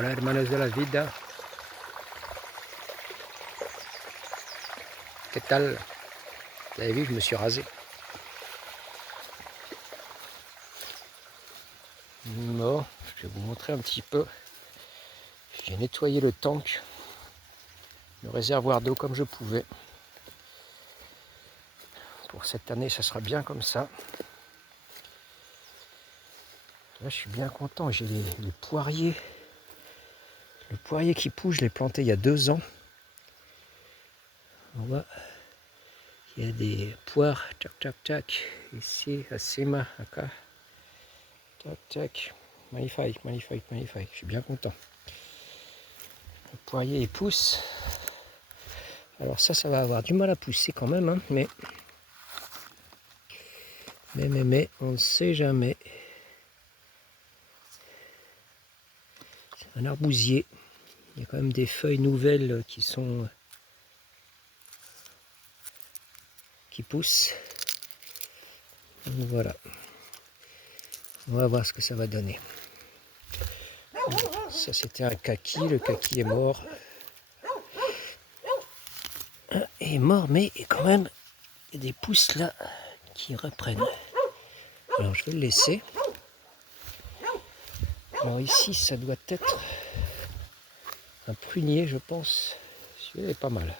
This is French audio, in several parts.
Hola hermanos de la vida. ¿Qué tal? Vous avez vu, je me suis rasé. Bon, je vais vous montrer un petit peu. J'ai nettoyé le tank, le réservoir d'eau comme je pouvais. Pour cette année, ça sera bien comme ça. Là, je suis bien content. J'ai les poiriers. Le poirier qui pousse, je l'ai planté il y a 2 ans. On voit, il y a des poires. Tac, tac, tac. Ici, à Sema, acá. Tac, tac. Magnifique, magnifique, magnifique. Je suis bien content. Le poirier, il pousse. Alors ça va avoir du mal à pousser quand même, hein, mais on ne sait jamais. C'est un arbousier. Il y a quand même des feuilles nouvelles qui poussent. Donc voilà. On va voir ce que ça va donner. Ça c'était un kaki, le kaki est mort. Il est mort, mais quand même, il y a des pousses là qui reprennent. Alors je vais le laisser. Alors ici, ça doit être un prunier, je pense. Celui-là est pas mal.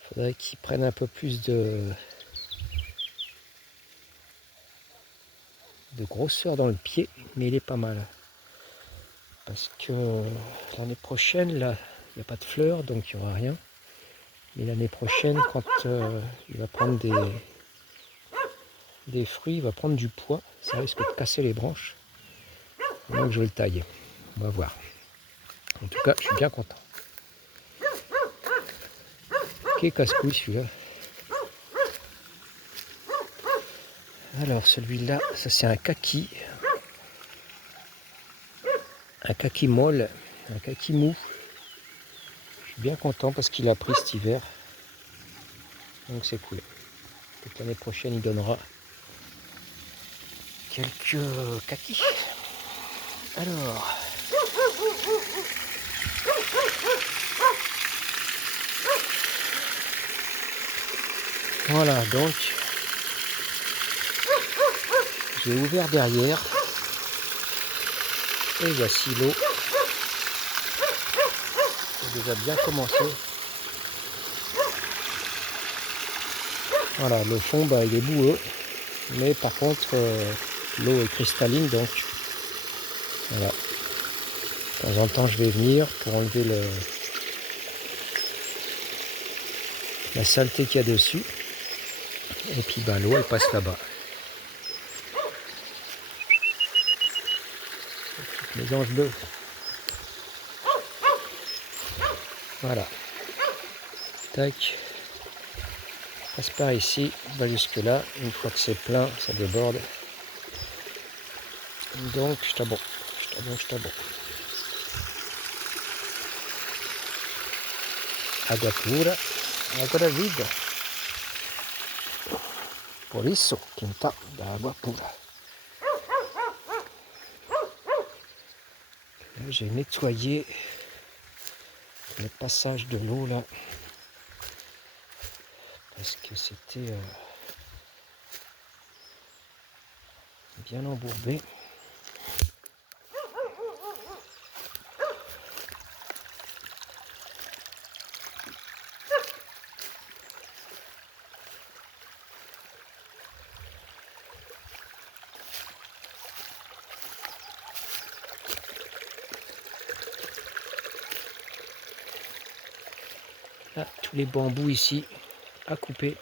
Il faudrait qu'il prenne un peu plus de grosseur dans le pied, mais il est pas mal. Parce que l'année prochaine, là, il n'y a pas de fleurs, donc il n'y aura rien. Mais l'année prochaine, quand il va prendre des fruits, il va prendre du poids, ça risque de casser les branches. Donc je vais le tailler. On va voir. En tout cas, je suis bien content. Ok, casse-couille celui-là. Alors celui-là, ça c'est un kaki. Un kaki molle, un kaki mou. Je suis bien content parce qu'il a pris cet hiver. Donc c'est cool. Peut-être l'année prochaine, il donnera quelques kakis. Alors, voilà, donc j'ai ouvert derrière et voici l'eau. C'est déjà bien commencé. Voilà, le fond, bah, il est boueux, mais par contre, l'eau est cristalline, donc voilà. De temps en temps, je vais venir pour enlever la saleté qu'il y a dessus. Et puis, bah, l'eau, elle passe là-bas. Les anges bleus. Voilà. Tac. Passe par ici, va jusque là. Une fois que c'est plein, ça déborde. Donc, je t'abonne. Água pura, água da vida. Por isso, quintal da água pura. Là, j'ai nettoyé le passage de l'eau là. Parce que c'était bien embourbé. Là, tous les bambous ici à couper.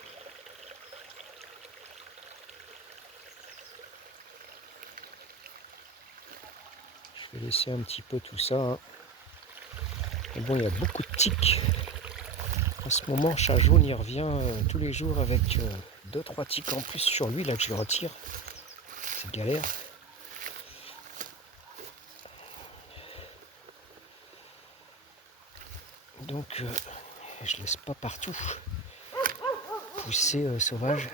Je vais laisser un petit peu tout ça. Hein. Mais bon, il y a beaucoup de tiques. En ce moment, chat jaune, il revient tous les jours avec 2-3 tiques en plus sur lui, là que je le retire. C'est galère. Donc, je laisse pas partout pousser sauvage.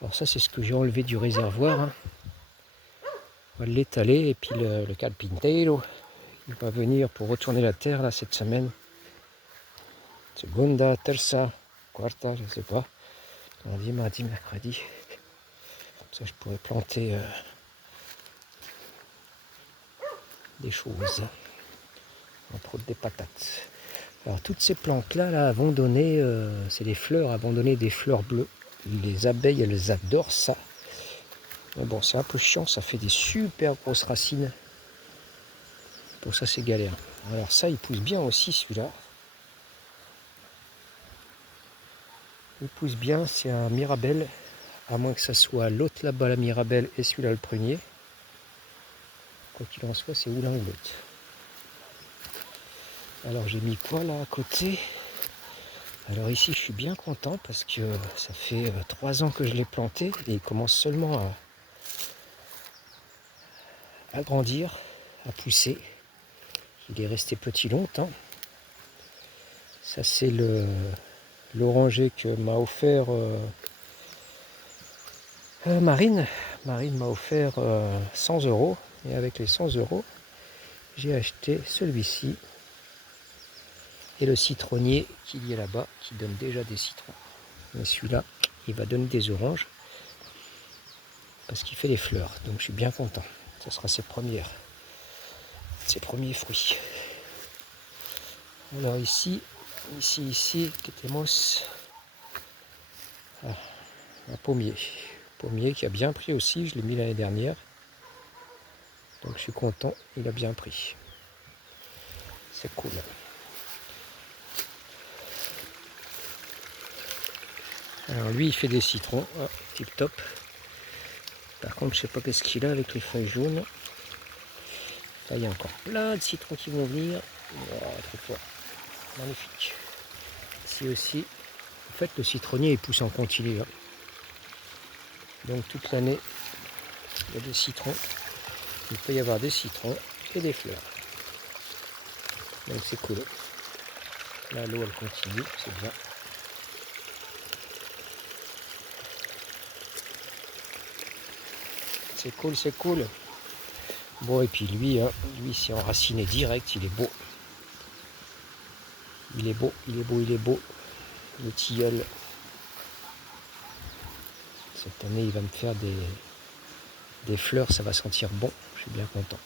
Alors ça, c'est ce que j'ai enlevé du réservoir. Hein. On va l'étaler et puis le carpintero, Il va venir pour retourner la terre là cette semaine. Segunda, terza, quarta, je ne sais pas. Lundi, mardi, mercredi. Comme ça je pourrais planter des choses. Entre autres des patates. Alors toutes ces plantes là vont donner, c'est des fleurs, elles vont donner des fleurs bleues. Les abeilles elles adorent ça. Mais bon c'est un peu chiant, ça fait des super grosses racines. Pour ça c'est galère. Alors ça il pousse bien aussi celui-là. Il pousse bien, c'est un mirabelle. À moins que ça soit l'autre là-bas la mirabelle et celui-là le prunier. Quoi qu'il en soit c'est ou l'un ou l'autre. Alors j'ai mis quoi là à côté? Alors ici je suis bien content parce que ça fait 3 ans que je l'ai planté et il commence seulement à grandir, à pousser. Il est resté petit longtemps. Ça c'est l'oranger que m'a offert Marine. Marine m'a offert 100 € et avec les 100 € j'ai acheté celui-ci et le citronnier qu'il y a là-bas qui donne déjà des citrons. Mais celui-là il va donner des oranges parce qu'il fait des fleurs, donc je suis bien content. Ce sera ses premiers fruits. Alors ici, Ketemos, un pommier qui a bien pris aussi, je l'ai mis l'année dernière, donc je suis content, il a bien pris, c'est cool. Alors lui il fait des citrons, tip top. Par contre je sais pas qu'est-ce qu'il a avec les feuilles jaunes. Là il y a encore plein de citrons qui vont venir. Trop fort. Magnifique. Ici aussi, en fait le citronnier il pousse en continu. Donc toute l'année il y a des citrons. Il peut y avoir des citrons et des fleurs. Donc c'est cool. Là l'eau elle continue, c'est bien. C'est cool, c'est cool. Bon et puis lui c'est enraciné direct, il est beau. Il est beau. Le tilleul. Cette année il va me faire des fleurs, ça va sentir bon, je suis bien content.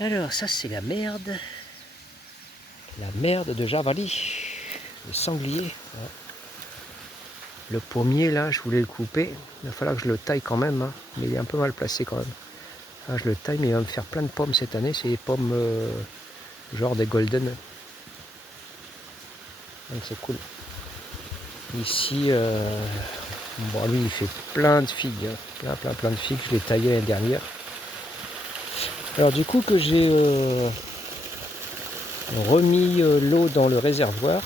Alors ça c'est la merde de javali, le sanglier. Le pommier là, je voulais le couper, il va falloir que je le taille quand même, mais il est un peu mal placé quand même. Ah, je le taille, mais il va me faire plein de pommes cette année, c'est des pommes genre des golden. Donc c'est cool. Ici, bon, lui il fait plein de figues, plein de figues, je l'ai taillé l'année dernière. Alors du coup que j'ai remis l'eau dans le réservoir,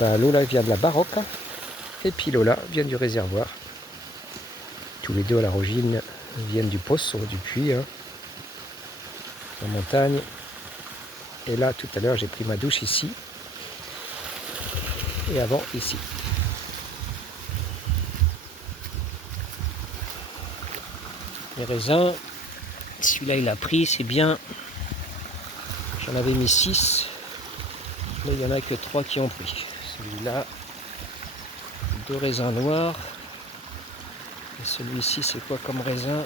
l'eau là vient de la baroque et puis l'eau là vient du réservoir. Tous les deux à l'origine viennent du pozo, du puits, en montagne. Et là tout à l'heure j'ai pris ma douche ici et avant ici. Les raisins, celui-là il a pris, c'est bien. J'en avais mis 6, mais il n'y en a que 3 qui ont pris. Celui-là, 2 raisins noirs. Et celui-ci, c'est quoi comme raisin?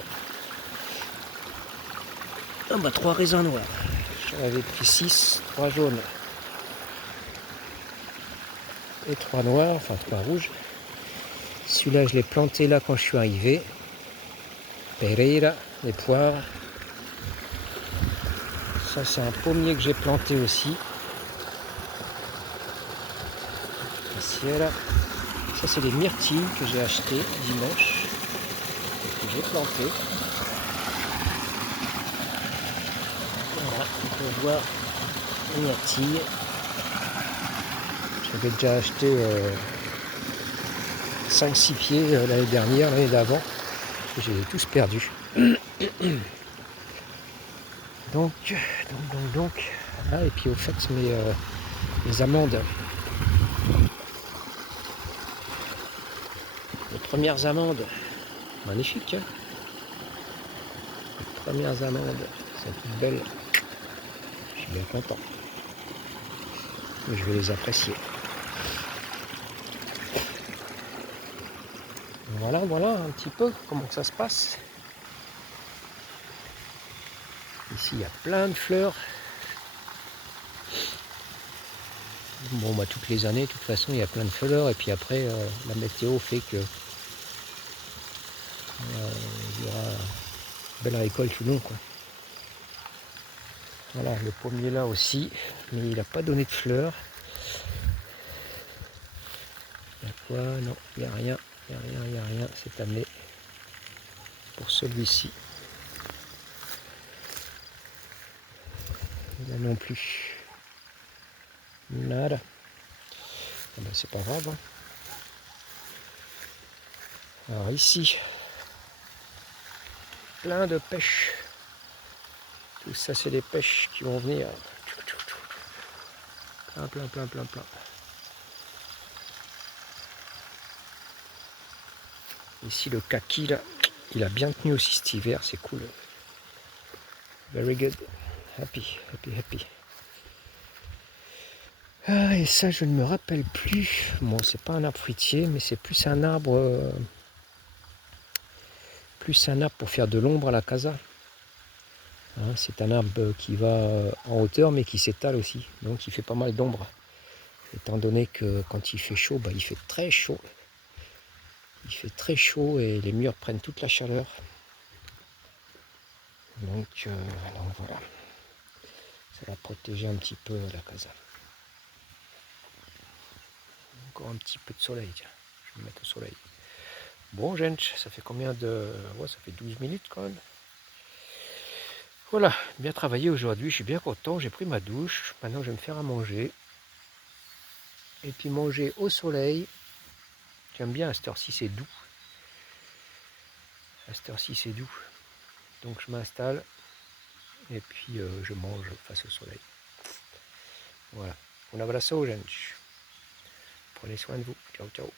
3 raisins noirs. J'en avais pris 6, 3 jaunes et 3 noirs, enfin 3 rouges. Celui-là, je l'ai planté là quand je suis arrivé. Pereira, les poires. Ça, c'est un pommier que j'ai planté aussi. Ça, c'est des myrtilles que j'ai achetées dimanche. Que j'ai plantées. Voilà, on peut voir les myrtilles. J'avais déjà acheté 5-6 pieds l'année dernière, l'année d'avant. J'ai tous perdu. Donc. Ah, et puis au fait, mes amandes. Les premières amandes. Magnifiques. Premières amandes sont toutes belles. Je suis bien content. Je vais les apprécier. Voilà un petit peu comment ça se passe. Ici, il y a plein de fleurs. Bon, bah, toutes les années, de toute façon, il y a plein de fleurs. Et puis après, la météo fait que il y aura une belle récolte ou non, quoi. Voilà, le pommier là aussi, mais il n'a pas donné de fleurs. Il y a quoi? Non, il n'y a rien. Il n'y a rien cette année. Pour celui-ci. Là non plus. Nada. Ah ben, c'est pas grave. Hein. Alors ici, plein de pêches. Tout ça, c'est des pêches qui vont venir. Plein. Ici, le kaki, là, il a bien tenu aussi cet hiver, c'est cool. Very good. Happy. Ah, et ça, je ne me rappelle plus. Bon, c'est pas un arbre fruitier, mais c'est plus un arbre pour faire de l'ombre à la casa. Hein, c'est un arbre qui va en hauteur, mais qui s'étale aussi. Donc, il fait pas mal d'ombre. Étant donné que quand il fait chaud, bah, il fait très chaud. Il fait très chaud et les murs prennent toute la chaleur. Donc voilà. Ça va protéger un petit peu la casa. Encore un petit peu de soleil, tiens. Je vais me mettre au soleil. Bon, Gench, ça fait combien de... Ouais, ça fait 12 minutes quand même. Voilà, bien travaillé aujourd'hui, je suis bien content, j'ai pris ma douche. Maintenant, je vais me faire à manger. Et puis manger au soleil. J'aime bien à cette heure-ci, c'est doux. À cette heure-ci, c'est doux. Donc je m'installe et puis je mange face au soleil. Voilà. Un abrazo, Gench. Prenez soin de vous. Ciao, ciao.